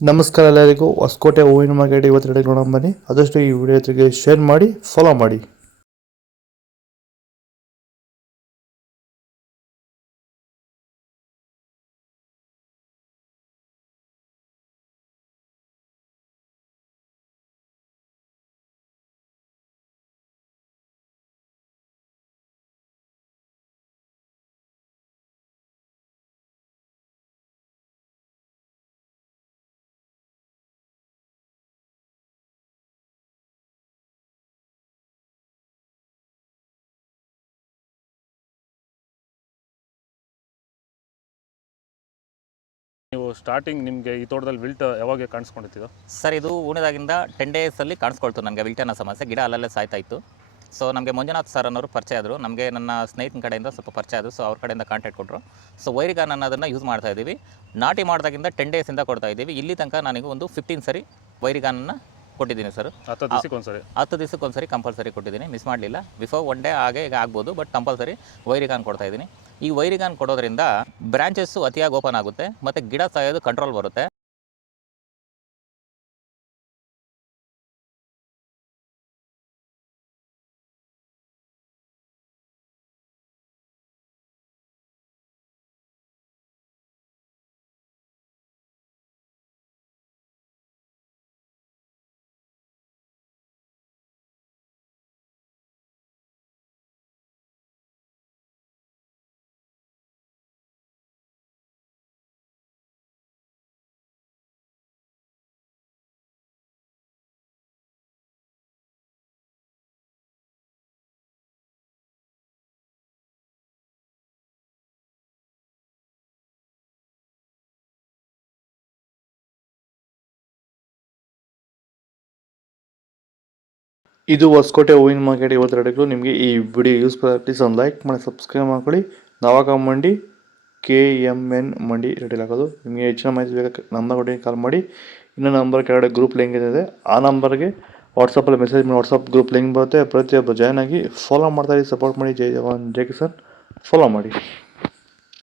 ನಮಸ್ಕಾರ ಎಲ್ಲರಿಗೂ. ಹೊಸಕೋಟೆ ಹೂವಿನ ಮಾರ್ಕೆಟ್ ಇವತ್ತು ನೋಡೋಣ ಬನ್ನಿ. ಆದಷ್ಟು ಈ ವಿಡಿಯೋ ಜೊತೆಗೆ ಶೇರ್ ಮಾಡಿ, ಫಾಲೋ ಮಾಡಿ. ನೀವು ಸ್ಟಾರ್ಟಿಂಗ್ ನಿಮಗೆ ಈ ತೋಟದಲ್ಲಿ ವಿಲ್ಟ್ ಯಾವಾಗ ಕಾಣಿಸ್ಕೊಂಡಿತ್ತು? ಸರ್, ಇದು ಹೂಣಿದಾಗಿಂದ 10 ಡೇಸಲ್ಲಿ ಕಾಣಿಸ್ಕೊಳ್ತು ನನಗೆ ವಿಲ್ಟ್ ಅನ್ನೋ ಸಮಸ್ಯೆ. ಗಿಡ ಅಲ್ಲಲ್ಲೇ ಸಾಯ್ತಾ ಇತ್ತು. ಸೊ ನಮಗೆ ಮಂಜುನಾಥ್ ಸರ್ ಅನ್ನೋರು ಪರಿಚಯ ಆದರು. ನಮಗೆ ನನ್ನ ಸ್ನೇಹಿತನ ಕಡೆಯಿಂದ ಸ್ವಲ್ಪ ಪರಿಚಯ ಆದರು. ಸೊ ಅವ್ರ ಕಡೆಯಿಂದ ಕಾಂಟ್ಯಾಕ್ಟ್ ಕೊಟ್ಟರು. ಸೊ ವೈರಿಗಾನ್ ಅನ್ನೋದನ್ನು ಯೂಸ್ ಮಾಡ್ತಾ ಇದ್ದೀವಿ. ನಾಟಿ ಮಾಡಿದಾಗಿಂದ 10 ಡೇಸಿಂದ ಕೊಡ್ತಾ ಇದ್ದೀವಿ. ಇಲ್ಲಿ ತನಕ ನನಗೆ ಒಂದು 15 ಸರಿ ವೈರಿಗಾನನ್ನು ಕೊಟ್ಟಿದ್ದೀನಿ ಸರ್. 10 ದಿವಸಕ್ಕೊಂದ್ಸರಿ ಕಂಪಲ್ಸರಿ ಕೊಟ್ಟಿದ್ದೀನಿ, ಮಿಸ್ ಮಾಡಲಿಲ್ಲ. ಬಿಫೋರ್ 1 ಡೇ ಹಾಗೆ ಈಗ ಆಗ್ಬೋದು, ಬಟ್ ಕಂಪಲ್ಸರಿ ವೈರಿಗಾನ್ ಕೊಡ್ತಾ ಇದ್ದೀನಿ. ಈ ವೈರಿಗಾನ್ ಕೊಡೋದ್ರಿಂದ ಬ್ರಾಂಚಸ್ಸು ಅತಿಯಾಗಿ ಓಪನ್ ಆಗುತ್ತೆ ಮತ್ತು ಗಿಡ ಸಾಯೋದು ಕಂಟ್ರೋಲ್ ಬರುತ್ತೆ. ಇದು ಹೊಸಕೋಟೆ ಹೂವಿನ ಮಾರ್ಕೆಟ್ ಇವತ್ತು ನಿಮಗೆ ಈ ವಿಡಿಯೋ ಯೂಸ್ ಪ್ಲೀಸ್ ಒಂದು ಲೈಕ್ ಮಾಡಿ, ಸಬ್ಸ್ಕ್ರೈಬ್ ಮಾಡ್ಕೊಳ್ಳಿ. ನವಾಗ ಮಂಡಿ KMN ಮಂಡಿ ರೆಡಿ ಆಗೋದು. ನಿಮಗೆ ಹೆಚ್ಚಿನ ಮಾಹಿತಿ ಬೇಕಾದ್ರೆ ನಂಬರ್ ಕೊಡಿ, ಕಾಲ್ ಮಾಡಿ. ಇನ್ನೊಂದು ನಂಬರ್ ಕೆಳಗಡೆ ಗ್ರೂಪ್ ಲಿಂಕ್ ಇದೆ, ಆ ನಂಬರ್ಗೆ ವಾಟ್ಸಪ್ಪಲ್ಲಿ ಮೆಸೇಜ್ ಮಾಡಿ. ವಾಟ್ಸಪ್ ಗ್ರೂಪ್ ಲಿಂಕ್ ಬರುತ್ತೆ, ಪ್ರತಿಯೊಬ್ಬರು ಜಾಯ್ನ್ ಆಗಿ ಫಾಲೋ ಮಾಡ್ತಾ ಸಪೋರ್ಟ್ ಮಾಡಿ. ಜೈ ಜವಾನ್ ಜೈ ಕಿಸಾನ್, ಫಾಲೋ ಮಾಡಿ.